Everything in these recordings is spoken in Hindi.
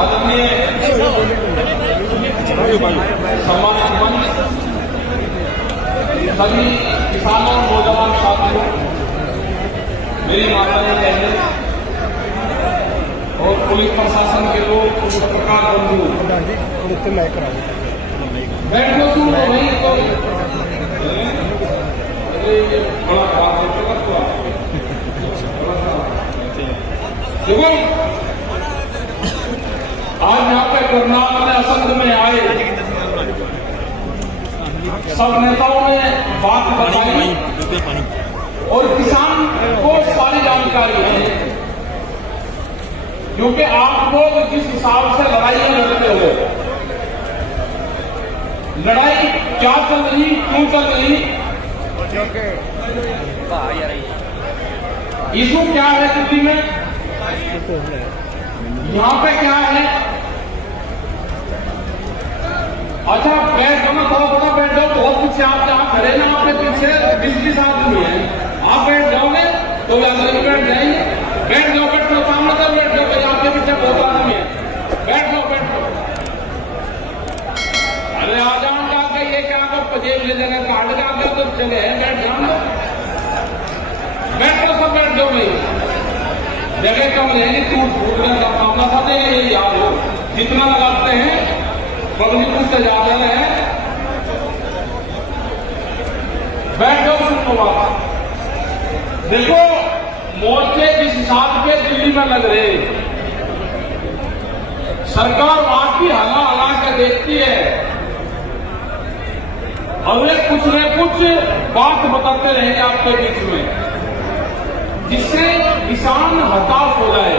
आदरणीय सम्मानित सभी किसानों और नौजवान साथियों, मेरी माताएं बहनें और पुलिस प्रशासन के लोग, पत्रकार बंधु, बैठो तुम वही तो बड़ा खराब देखो, आज यहाँ पे करनाल में असंध में आए सब नेताओं ने बात बताई और किसान को सारी जानकारी है, क्योंकि आप लोग जिस हिसाब से लड़ाइयां लड़ते हो, लड़ाई क्या चल रही, क्यों चल रही, इशू क्या है दिल्ली में, यहाँ पे क्या है। अच्छा बैठ जाना, थोड़ा बैठ जाओ, बहुत पीछे आप जहाँ खड़े ना, आपके पीछे 20-20 आदमी है, आप बैठ जाओगे तो अंदर बैठ जाएंगे। बैठ जाओ सामने तक बैठ जाओ, आपके पीछे बहुत आदमी है, बैठ जाओ। अरे आ जाओ जाके, ये क्या कर पजेब ले जाएगा, कार्ड का आगे तो चले हैं, बैठ जाओ, बैठ जाओ, सब बैठ जाओ भाई, जगह कम रहेगी, टूट गया का मामला था, ये याद हो, जितना लगाते हैं पब्लिक उससे ज्यादा है। बैठ जाओ, सुनो बात, देखो मोर्चे जिस हिसाब के दिल्ली में लग रहे, सरकार वहां की हला के देखती है और वे कुछ न कुछ बात बताते रहेंगे आपके बीच में, जिससे किसान हताश हो जाए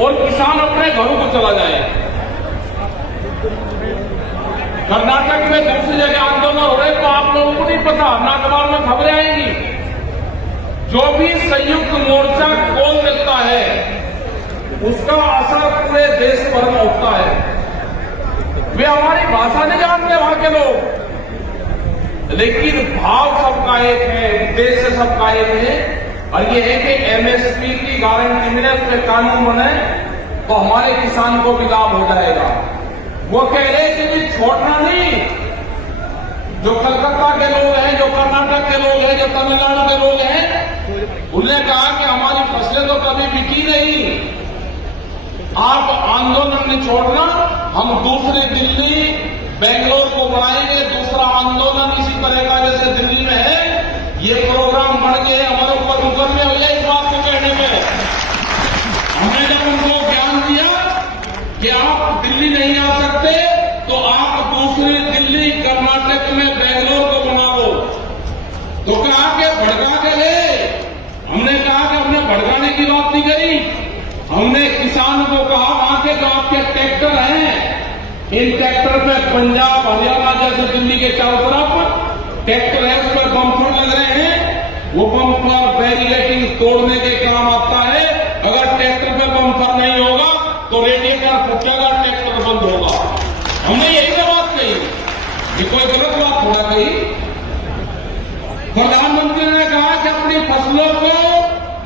और किसान अपने घरों को चला जाए। कर्नाटक में दूसरी जगह आंदोलन हो रहे तो आप लोगों को नहीं पता, ना अखबार में खबरें आएंगी। जो भी संयुक्त मोर्चा खोल देता है उसका असर पूरे देश पर होता है। वे हमारी भाषा नहीं जानते वहां के लोग, लेकिन भाव सबका एक है, उद्देश्य सबका एक है, और ये है कि एमएसपी की गारंटी मिले, उस पर कानून बने तो हमारे किसान को भी लाभ हो जाएगा। वो कह रहे कि छोड़ना नहीं, जो कलकत्ता के लोग हैं, जो कर्नाटक के लोग हैं, जो तमिलनाडु के लोग हैं, उन्होंने कहा कि हमारी फसलें तो कभी बिकी नहीं, आप आंदोलन नहीं छोड़ना, हम दूसरी दिल्ली बेंगलोर को बढ़ाएंगे, दूसरा आंदोलन इसी तरह का जैसे दिल्ली में है, ये प्रोग्राम बढ़ गए, हमारे ऊपर मुकदमे हो गए इस बात को कहने में। हमने जब उनको ज्ञान दिया कि आप दिल्ली नहीं आ सकते तो आप दूसरी दिल्ली कर्नाटक में बेंगलोर को बना लो, तो कहा कि भड़का के ले, हमने कहा कि हमने भड़काने की बात नहीं करी, हमने किसान को कहा वहां के जो आपके ट्रैक्टर हैं, इन ट्रैक्टर में पंजाब हरियाणा जैसे दिल्ली के चारों तरफ ट्रैक्टर है, उसमें बम्पर लग रहे हैं, वो बम्पर बैरिकेडिंग तोड़ने के काम आता है। अगर ट्रैक्टर पे बम्पर नहीं होगा तो रेडिएटर फूटेगा, ट्रैक्टर बंद होगा। हमने यही तो बात कही, ये कोई गलत बात थोड़ा कही। प्रधानमंत्री ने कहा कि अपनी फसलों को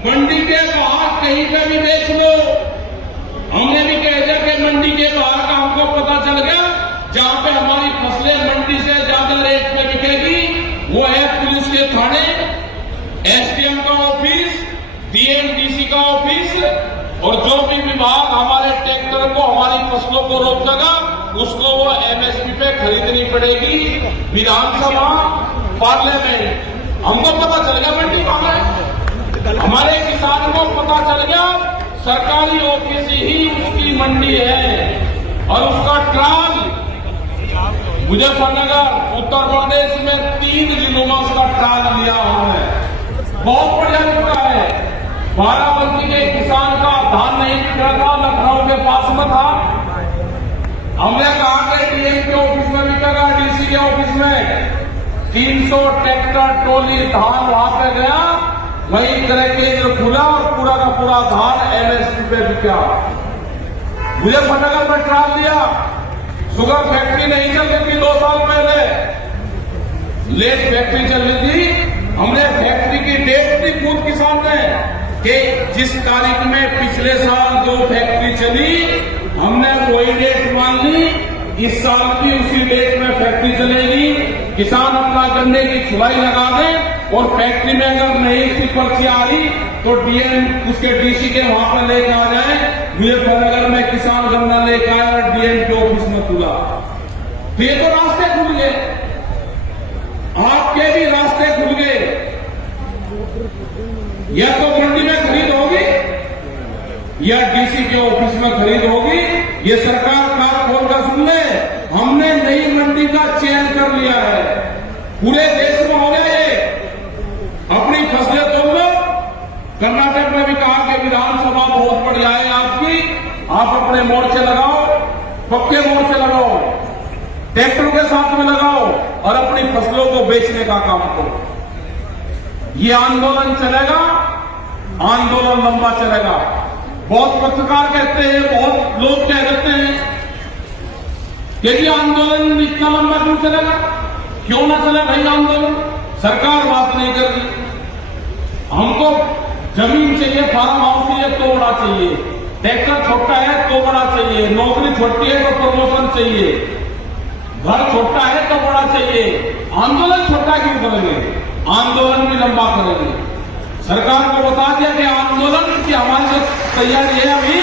मंडी के बाहर कहीं पे भी बेच लो। हमने भी कह दिया कि मंडी के बाहर का हमको पता चल गया, जहां पे हमारी फसलें मंडी से ज्यादा रेट पे बिकेगी वो है पुलिस के थाने, एसडीएम का ऑफिस, डीएमडीसी का ऑफिस, और जो भी विभाग हमारे ट्रैक्टर को, हमारी फसलों को रोकेगा उसको वो एमएसपी पे खरीदनी पड़ेगी। विधानसभा, पार्लियामेंट, हमको पता चल गया मंडी कहां है, हमारे किसान को पता चल गया सरकारी ऑफिस ही उसकी मंडी है, और उसका ट्रायल मुजफ्फरनगर उत्तर प्रदेश में 3 जिलों में उसका ट्रायल लिया उन्होंने, बहुत बढ़िया निकला है। बाराबंकी के किसान का धान नहीं बिक रहा था, लखनऊ के पास में था, हमने कहा कि डीएम के ऑफिस में बिकेगा, डीसी के ऑफिस में 300 ट्रैक्टर ट्रॉली धान वहां पे गया, वहीं क्रय केंद्र खुला और पूरा का पूरा धान एमएसपी पे बिका। मुजफ्फरनगर में ट्रायल लिया, शुगर फैक्ट्री नहीं चल रही थी 2 साल पहले, लेट फैक्ट्री चल रही थी, हमने फैक्ट्री की डेट दी पूर्व किसान ने कि जिस तारीख में पिछले साल जो फैक्ट्री चली हमने वही डेट मान ली, इस साल की उसी डेट में फैक्ट्री चलेगी। किसान अपना गन्ने की छुलाई लगा दें और फैक्ट्री में अगर नई सी पर्ची आ रही तो डीएम उसके डीसी के वहां पर लेकर आ जाए। मुजफ्फरनगर में किसान गन्ना लेकर आया और डीएम के ऑफिस में खुला, तो ये तो रास्ते खुल गए, आपके भी रास्ते खुल गए। या तो मंडी में खरीद होगी या डीसी के ऑफिस में खरीद होगी। ये सरकार कान खोल कर सुन ले, हमने नई मंडी का चयन कर लिया है, पूरे देश में हो गया ये। अपनी फसलें तोड़ लो। कर्नाटक में भी कहा कि विधानसभा बहुत बढ़िया है आपकी, आप अपने मोर्चे लगाओ, पक्के मोर्चे लगाओ, ट्रैक्टरों के साथ में लगाओ और अपनी फसलों को बेचने का काम करो। ये आंदोलन चलेगा, आंदोलन लंबा चलेगा। बहुत पत्रकार कहते हैं, बहुत लोग कह देते हैं कि ये आंदोलन इतना लंबा क्यों चलेगा, क्यों ना चले भाई आंदोलन, सरकार बात नहीं कर रही। हमको जमीन चाहिए, फार्म हाउस चाहिए तो बड़ा चाहिए, ट्रैक्टर छोटा है तो बड़ा चाहिए, नौकरी छोटी है तो प्रमोशन चाहिए, घर छोटा है तो बड़ा चाहिए। आंदोलन छोटा क्यों करेंगे, आंदोलन भी लंबा करेंगे। सरकार को बता दिया कि आंदोलन की हमारी जो तैयारी है, अभी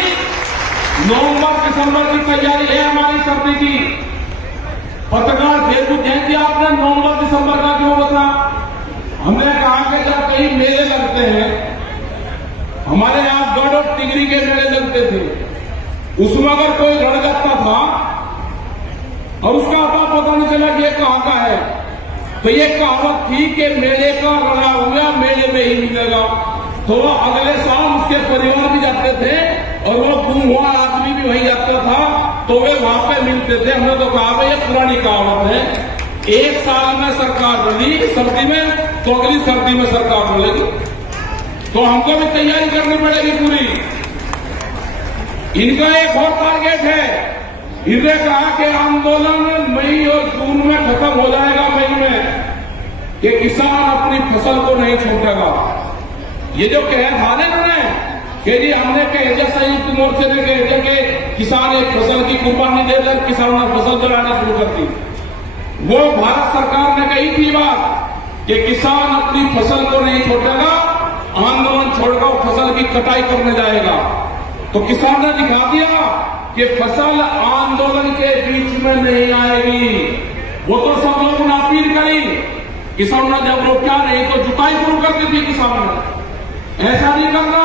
नवंबर दिसंबर की तैयारी है हमारी सर्दी की। पत्रकार फिर पूछें कि आपने नवंबर दिसंबर का क्यों बता। हमने कहा कि जब कहीं मेले लगते हैं, हमारे यहां गढ़ और टिगरी के मेले लगते थे, उसमें अगर कोई लड़ जाता था और उसका पता नहीं चला कि ये कहां का है, तो ये कहावत थी कि मेले का रड़ा हुआ मेले में ही मिलेगा। तो अगले साल उसके परिवार भी जाते थे और वो गुम हुआ आदमी भी वहीं जाता था, तो वे वहां पे मिलते थे। हमने तो कहा भाई ये पुरानी कहावत है, एक साल में सरकार बोली सर्दी में, तो अगली सर्दी में सरकार बोलेगी, तो हमको भी तैयारी करनी पड़ेगी पूरी। इनका एक और टारगेट है, इन्हें कहा कि आंदोलन मई और जून में खत्म हो जाएगा, मई में, कि किसान अपनी फसल को नहीं छोड़ेगा। ये जो कह था ना कि जी हमने कह दिया, संयुक्त मोर्चे ने कह दिया कि किसान एक फसल की कुर्बानी दे दे, किसानों ने फसल जलाना शुरू कर दी। वो भारत सरकार ने कही थी बात कि किसान अपनी फसल को नहीं छोड़ेगा, आंदोलन छोड़कर फसल की कटाई करने जाएगा। तो किसान ने दिखा दिया कि फसल आंदोलन के बीच में नहीं आएगी। वो तो सब लोगों ने अपील करी, किसानों ने जब रोका नहीं तो जुताई शुरू कर दी थी किसानों ने। ऐसा नहीं करना,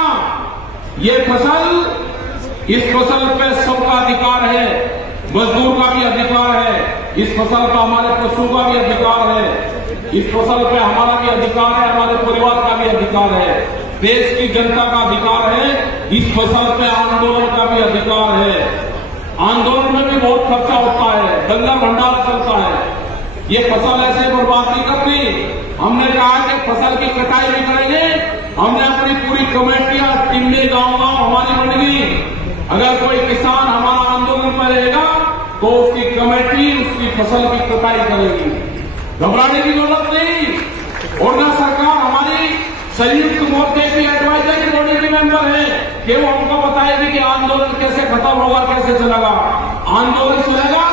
ये फसल, इस फसल पे सबका अधिकार है, मजदूर का भी अधिकार है, इस फसल का हमारे पशु का भी अधिकार है, इस फसल पे हमारा भी अधिकार है, हमारे परिवार का भी अधिकार है, देश की जनता का अधिकार है, इस फसल पे आंदोलन का भी अधिकार है। आंदोलन में भी बहुत खर्चा होता है, डंगर भंडारा चलता है, ये फसल ऐसे बर्बाद नहीं करनी। हमने कहा कि फसल की कटाई भी करेंगे, हमने अपनी पूरी कमेटियां टीमें गांव-गांव हमारी बन गई। अगर कोई किसान हमारा आंदोलन में रहेगा तो उसकी कमेटी उसकी फसल की कटाई करेगी, घबराने की जरूरत नहीं। और न सरकार हमारी संयुक्त मोर्चे की एडवाइजरी बॉडी के मेंबर है कि वो हमको बताएगी कि आंदोलन कैसे खत्म होगा, कैसे चलेगा। आंदोलन चलेगा,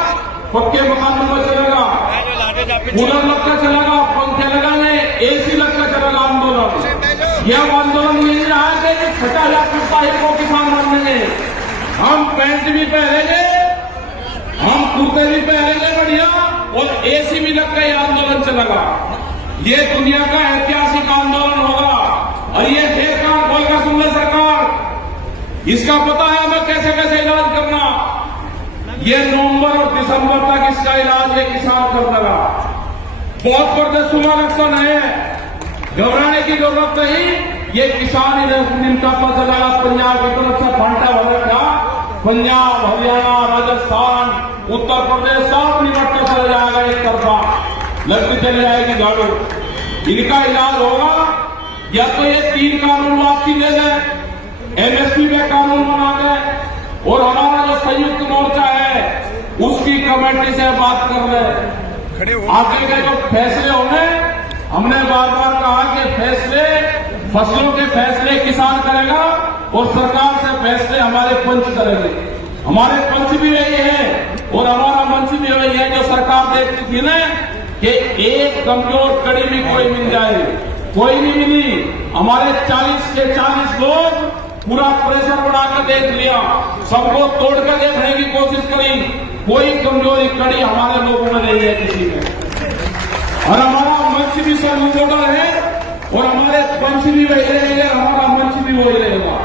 पक्के मकान में चलेगा, कूलर लगकर चलेगा, पंखे लगाने, एसी लगकर चलेगा आंदोलन। यह आंदोलन नहीं रहा है कि छठा या कुत्ता ही को किसान मानेंगे। हम पैंट भी पहनेंगे, हम कुर्ते भी पहनेंगे बढ़िया, और एसी भी लगकर यह आंदोलन चलेगा। ये दुनिया का ऐतिहासिक आंदोलन होगा। और ये फिर काम खोल कर सुन ले सरकार, इसका पता है हमें कैसे कैसे इलाज करना। ये नवंबर और दिसंबर तक इसका इलाज है किसान कर देगा। बहुत बड़े सुमन एक्शन है, घबराने की जरूरत नहीं। ये किसान इनका पता चलेगा, पंजाब की तरफ से फांटा भर रखा, पंजाब, हरियाणा, राजस्थान, उत्तर प्रदेश सब निपटता चला जाएगा एक तरफा, लगती चली जाएगी झाड़ू। इनका इलाज होगा या तो ये 3 कानून वापसी ले लें, एमएसपी में कानून बना दें, और हमारा जो संयुक्त मोर्चा है उसकी कमेटी से बात कर ले, आगे के जो फैसले होंगे हमने बार बार कहा कि फैसले, फसलों के फैसले किसान करेगा और सरकार से फैसले हमारे पंच करेंगे। हमारे पंच भी वही है और हमारा मंच भी वही है जो सरकार देखती थी ना कि एक कमजोर कड़ी भी कोई मिल जाए, कोई नहीं मिली। हमारे 40 के 40 लोग पूरा प्रेशर बढ़ाकर देख लिया, सबको तोड़कर देखने की कोशिश करी, कोई कमजोरी कड़ी हमारे लोगों में नहीं है किसी में। और हमारा मंच भी सर्वोपरि है और हमारे पंच भी वही रहेंगे, हमारा मंच भी वही रहेगा।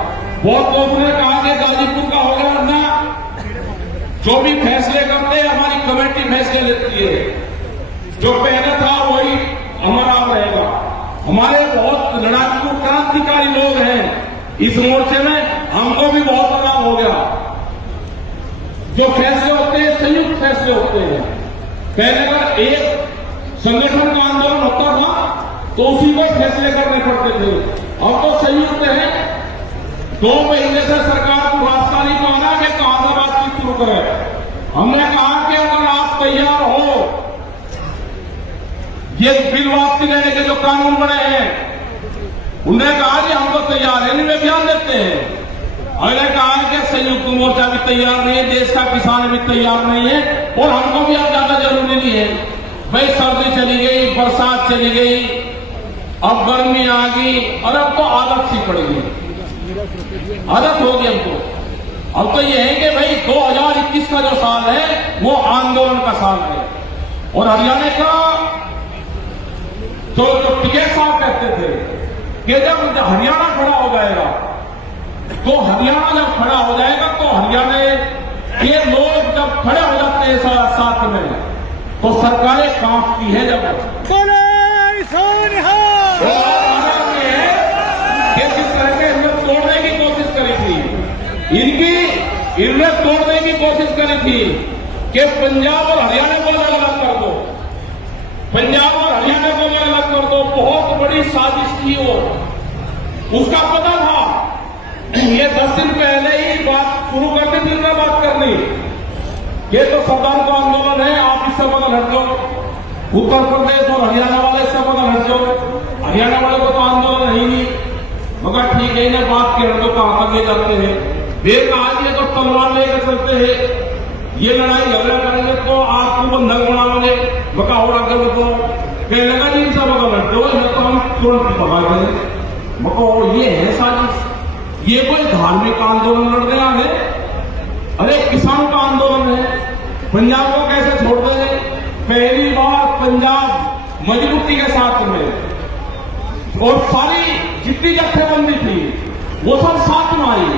बहुत लोगों ने कहा कि गाजीपुर का हो गया ना, जो भी फैसले करते हैं हमारी कमेटी फैसले लेती है, जो पहले था वही हमारा रहेगा। हमारे बहुत लड़ाकू क्रांतिकारी लोग हैं इस मोर्चे में, हमको भी बहुत लाभ हो गया। जो फैसले होते हैं संयुक्त फैसले होते हैं। पहले अगर एक संगठन का आंदोलन होता था तो उसी को फैसले करने पड़ते थे, अब तो संयुक्त है। 2 महीने से सरकार को रास्ता नहीं मांगा कि कहां से बातचीत शुरू करें। हमने कहा कि अगर आप तैयार हो, ये बिल वापसी लेने के जो कानून बने हैं, उन्होंने कहा कि हम तो तैयार है, नहीं वे बयान देते हैं। हमने कहा कि संयुक्त मोर्चा भी तैयार नहीं है, देश का किसान भी तैयार नहीं है और हमको भी अब ज्यादा जरूरी नहीं है। भाई सर्दी चली गई, बरसात चली गई, अब गर्मी आ गई और अब तो आदत सी पड़ गई, आदत होगी हमको। अब तो ये है कि भाई 2021 का जो साल है वो आंदोलन का साल है। और हरियाणा का जो टिकैत साहब कहते थे कि जब हरियाणा खड़ा हो जाएगा, तो हरियाणा जब खड़ा हो जाएगा तो हरियाणा के लोग जब खड़े हो जाते हैं साथ में, तो सरकारें कांपती है। जब जिस तरह से इन्हें तोड़ने की कोशिश करी थी, इन्हें तोड़ने की कोशिश करी थी कि पंजाब और हरियाणा को अलग कर दो, पंजाब और हरियाणा को अलग कर दो। बहुत बड़ी साजिश थी वो, उसका पता था। ये 10 दिन पहले ही बात शुरू करती थी ना बात करनी, ये तो सरदार का आंदोलन है, आप इससे बदल हट जाओ, उत्तर प्रदेश और हरियाणा वाले इससे बदल हट जाओ। हरियाणा वाले को तो आंदोलन है ही नहीं, मगर ठीक है इन्हें बात के हटो कहां तक ले जाते हैं। देख आज ये तो तलवार लेकर चलते हैं, ये लड़ाई झगड़ा करेंगे तो आपको बंधक बनाओगे, बका और आगे बताओ कहने लगा जी इनसे बदल हट जाओ, तो हम तुरंत पकड़ दें। बको ये है साजिश, ये कोई धार्मिक आंदोलन लड़ने आ गए? अरे किसान का आंदोलन है, पंजाब को कैसे छोड़ दें? पहली बार पंजाब मजबूती के साथ में और सारी जितनी जत्थेबंदी थी वो सब साथ में आई।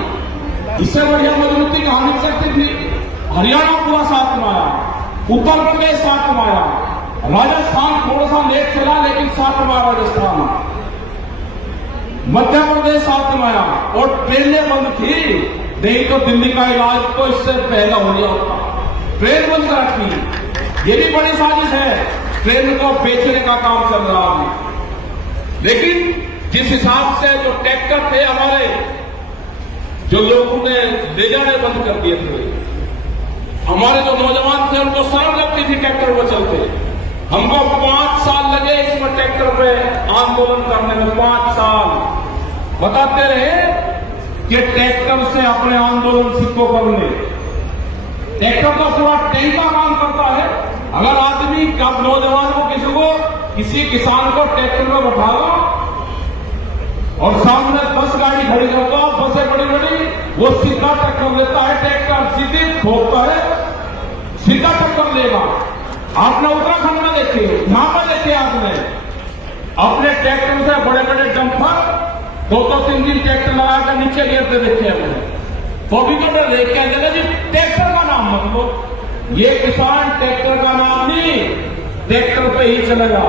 इससे बढ़िया मजबूती कहां मिल सकती थी? हरियाणा पूरा साथ में आया, उत्तर प्रदेश साथ में आया, राजस्थान थोड़ा सा लेट चला लेकिन साथ में आया, राजस्थान, मध्य प्रदेश साथ में आया और ट्रेनें बंद थी, नहीं तो दिल्ली का इलाज तो इससे पहला हो गया होता। ट्रेन बंद कर रखी, ये भी बड़ी साजिश है, ट्रेन को बेचने का काम चल रहा है। लेकिन जिस हिसाब से जो ट्रैक्टर थे हमारे, जो लोगों ने ले जाने बंद कर दिए थे, हमारे जो नौजवान थे उनको शर्म लगती थी ट्रैक्टर पर चलते। हमको 5 साल लगे इसमें ट्रैक्टर पे आंदोलन करने में, 5 साल बताते रहे कि ट्रैक्टर से अपने आंदोलन सिद्धो करने। ट्रैक्टर का पूरा टैंक का काम करता है। अगर आदमी कब नौजवान को किसी किसान को ट्रैक्टर में बैठा लो और सामने 10 गाड़ी खड़ी कर दो, बसें बड़ी बड़ी, वो सीधा टक्कर लेता है, ट्रैक्टर सीधे ठोकता है, सीधा टक्कर लेगा। आपने उत्तराखंड में देखे, यहां पर देखे आपने अपने ट्रैक्टर से बड़े बड़े डंपर 2-3 दिन ट्रैक्टर लगाकर नीचे गिरते देखे हमने। तो भी तो मैं देख के देगा जी ट्रैक्टर का नाम मत लो, ये किसान ट्रैक्टर का नाम नहीं, ट्रैक्टर पे ही चलेगा।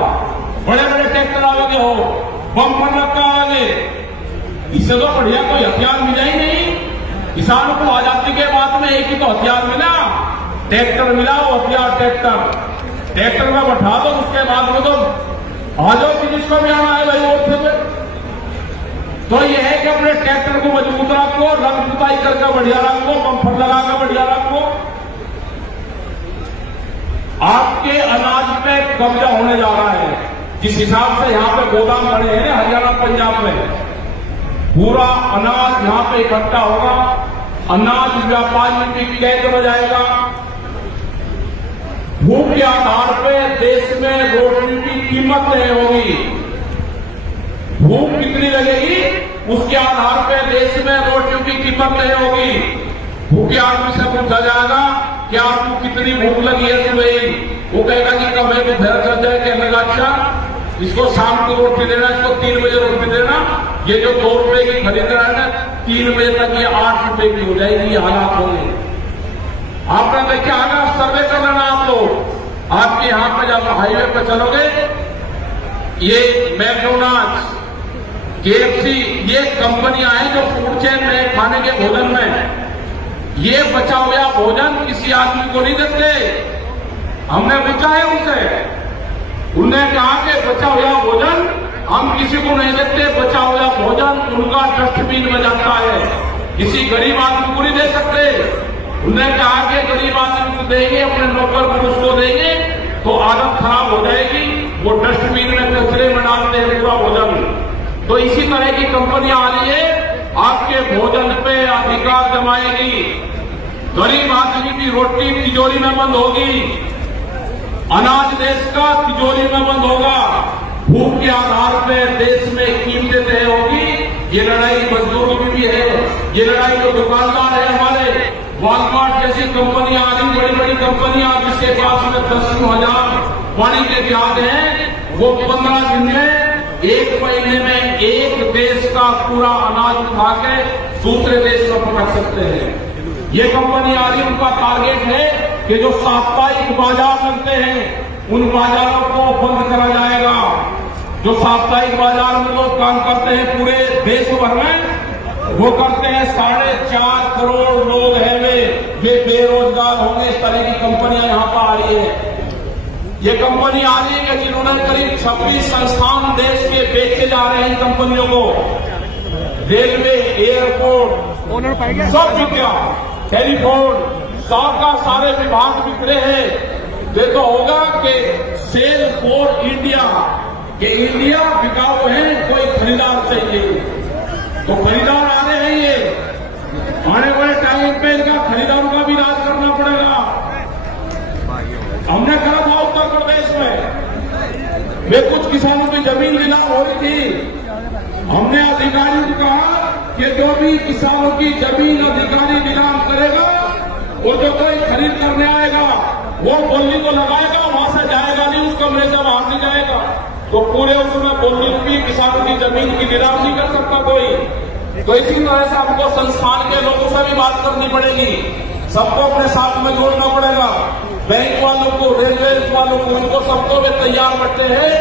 बड़े बड़े ट्रैक्टर आगे हो, बम्पर लगा आगे, इससे तो बढ़िया कोई हथियार मिला ही नहीं। किसान को आजादी के बाद में एक ही तो हथियार मिला, ट्रैक्टर मिला, वो हथियार ट्रैक्टर में बैठा दो, उसके बाद में तो आ जाओ कि जिसको भी आना है भाई मोर्चे पे। तो यह है कि अपने ट्रैक्टर को मजबूत रखो, रंग पुताई करके बढ़िया रखो, बम्पर लगाकर बढ़िया रखो। आपके अनाज पे कब्जा होने जा रहा है, जिस हिसाब से यहाँ पे गोदाम बने हैं हरियाणा पंजाब में, पूरा अनाज यहाँ पे इकट्ठा होगा, अनाज व्यापारी भी कैद हो जाएगा। भूख के आधार पे देश में रोटी की कीमत नहीं होगी। भूख कितनी लगेगी उसके आधार पे देश में रोटियों की कीमत नहीं होगी। भूखे आदमी से पूछा जाएगा कि आपको कितनी भूख लगी है सुबह, वो कहेगा कि कब है तो घर चल जाए, कहने लगा अच्छा इसको शाम को रोटी देना, इसको 3 बजे रोटी देना, ये जो 2 रुपए की खरीद रहा है ना 3 बजे तक ये 8 रुपए की हो जाएगी। ये हालात होंगे। आपने देखा आना सर्वे कर लेना आप लोग। आपके यहां पे जब हाईवे पे चलोगे, ये मैकडोनाल्ड्स, KFC, ये कंपनियां हैं जो फूड चेन में खाने के भोजन में ये बचा हुआ भोजन किसी आदमी को नहीं देते। हमने पूछा है उनसे, उन्होंने कहा कि बचा हुआ भोजन हम किसी को नहीं देते, बचा हुआ भोजन उनका डस्टबिन में जाता है, किसी गरीब आदमी को नहीं दे सकते। उन्होंने कहा कि गरीब आदमी को देंगे, अपने नौकर पुरुष को देंगे तो आदत खराब हो जाएगी, वो डस्टबिन में कचरे में डालते हैं पूरा भोजन। तो इसी तरह की कंपनियां आ रही है, आपके भोजन पे अधिकार जमाएगी। गरीब आदमी की रोटी तिजोरी में बंद होगी, अनाज देश का तिजोरी में बंद होगा। भूख के आधार पे देश में कीमतें तय होगी। ये लड़ाई मजदूरों की भी है, ये लड़ाई जो दुकानदार है हमारे, वॉलमार्ट जैसी कंपनियां आ रही, बड़ी बड़ी कंपनियां जिसके पास में 10,000 वाणिज्य जहाज हैं, वो 15 दिन में, 1 महीने में एक देश का पूरा अनाज उठा के दूसरे देश में पकड़ सकते हैं। ये कंपनी आ रही, उनका टारगेट है कि जो साप्ताहिक बाजार लगते हैं उन बाजारों को बंद करा जाएगा। जो साप्ताहिक बाजार में लोग काम करते हैं पूरे देश भर में, वो करते हैं 4.5 करोड़ लोग हैं वे बेरोजगार होंगे। इस तरह की कंपनियां यहां पर आ रही है। ये कंपनी आ रही है जिन्होंने करीब 26 संस्थान देश के बेचे जा रहे हैं इन कंपनियों को। रेलवे, एयरपोर्ट सब बिक गया, टेलीफोन सारे विभाग बिखरे हैं। ये तो होगा कि सेल फॉर इंडिया, कि इंडिया बिकाऊ है, कोई खरीदार चाहिए तो खरीदार आ रहे हैं। ये आने वाले टाइम पे इनका खरीदारों का भी राज करना पड़ेगा। हमने कहा था उत्तर प्रदेश में कुछ किसानों की जमीन नीलाम हो रही थी, हमने अधिकारियों को कहा कि जो भी किसानों की जमीन अधिकारी नीलाम करेगा और जो कोई खरीद करने आएगा वो बोली को लगाएगा, वहां से जाएगा नहीं, उस कमरे से बाहर नहीं जाएगा। तो पूरे उसमें बोली की किसानों की जमीन की नीलाम नहीं कर सकता कोई। तो इसी तरह से हमको संस्थान के लोगों से भी बात करनी पड़ेगी, सबको अपने साथ में जोड़ना पड़ेगा। बैंक वालों को, रेलवे वालों को, उनको सबको वे तैयार बैठे हैं,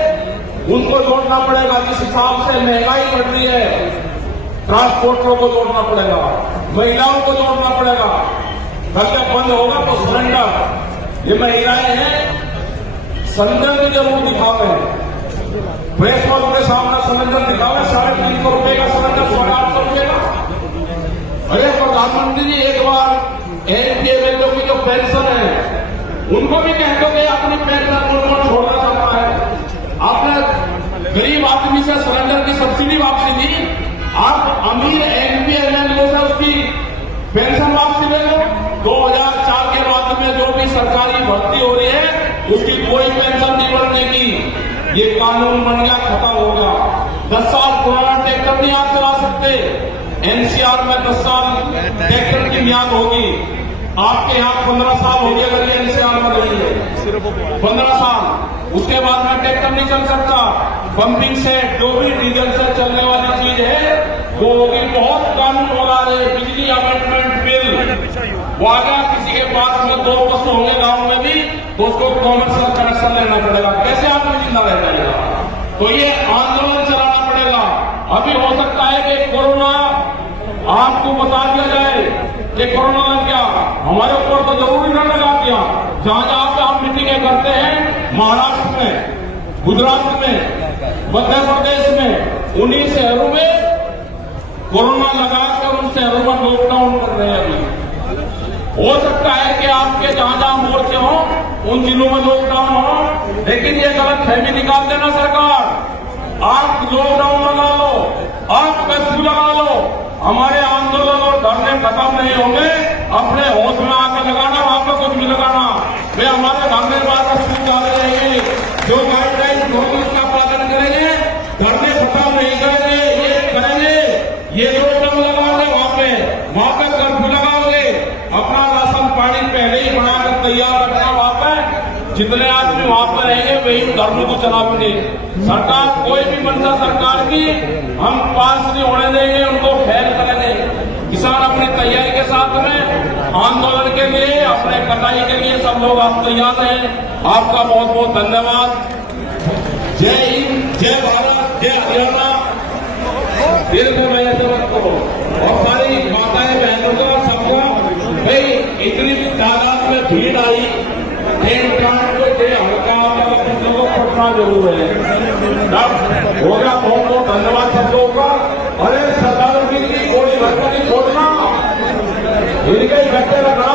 उनको जोड़ना पड़ेगा। जिस हिसाब से महंगाई बढ़ रही है, ट्रांसपोर्टरों को जोड़ना पड़ेगा, महिलाओं को जोड़ना पड़ेगा। धंधा बंद होगा तो सिलेंडर, ये महिलाएं हैं, सिलेंडर की जरूर दिखावे, प्रेस वालों के सामने सिलेंडर दिखावे, 350 रुपए का सिलेंडर, 850 रुपए का। अरे प्रधानमंत्री जी एक बार एनपीएमएलओ की जो पेंशन है उनको भी कह दो कि अपनी पेंशन उनको छोड़ना चाहता है। आपने गरीब आदमी से सिलेंडर की सब्सिडी वापसी दी, आप अमीर एनपीएमएलओ से उसकी पेंशन वापसी ले लो। 2004 के बाद में जो भी सरकारी भर्ती हो रही है उसकी कोई पेंशन नहीं बढ़ने की। ये कानून बन गया, खत्म होगा। 10 साल पुराना ट्रैक्टर नहीं आप चला सकते। एनसीआर में 10 साल ट्रैक्टर की मियाद होगी, आपके यहाँ 15 साल हो गए अगर ये एनसीआर में रही है, 15 साल, उसके बाद में ट्रैक्टर नहीं चल सकता। पंपिंग से जो भी डीजल से चलने वाली चीज है वो होगी। बहुत कानून बना रहे, बिजली अमेंडमेंट बिल, वो आगे किसी के पास में 2 पशु होंगे गांव में भी तो उसको कॉमर्शियल कनेक्शन लेना पड़ेगा, कैसे आदमी जिंदा रह जाएगा। तो ये आंदोलन चलाना पड़ेगा। अभी हो सकता है कि कोरोना आपको बता दिया जाए कि कोरोना लग गया, हमारे ऊपर तो जरूरी न लगा दिया। जहां जहां पे हम मीटिंगें करते हैं, महाराष्ट्र में, गुजरात में, मध्य प्रदेश में, उन्हीं शहरों में कोरोना लगाकर उन शहरों में लॉकडाउन कर रहे हैं। अभी हो सकता है कि आपके जहां जहां मोर्चे हों उन जिलों में लॉकडाउन हो, लेकिन ये गलत फहमी निकाल देना सरकार। आप लॉकडाउन लगा लो, आप कर्फ्यू लगा लो, हमारे आंदोलन और धरने खत्म नहीं होंगे। अपने होश में आकर लगाना, वहां पर कुछ भी लगाना। वे हमारे धरने बाद स्वीकार रहेंगे, जो गाइडलाइन होगी उसका पालन करेंगे, धरने खत्म नहीं करेंगे, ये करेंगे, ये लॉकडाउन लगाओगे वहां पे कर्फ्यू लगाओगे, अपना राशन पानी पहले ही बनाकर तैयार रखना। वहां पर जितने आदमी वहां पर रहेंगे वही धर्म को चलाएंगे। सरकार कोई भी मंशा सरकार की हम पास नहीं होने देंगे, उनको फेल करेंगे। किसान अपनी तैयारी के साथ में आंदोलन के लिए, अपने कटाई के लिए सब लोग आप तैयार हैं। आपका बहुत बहुत धन्यवाद। जय हिंद, जय भारत, जय हरियाणा। दिल को मैं ऐसे रखो और सारी माताएं बहनों को सबको भाई इतनी तादाद में भीड़ आई, हल्का लोगों को फटना जरूर है। हो गया, बहुत बहुत धन्यवाद सब लोगों का। अरे सरदार की गोली भरकर नहीं छोड़ना, इनके इकट्ठे रखना।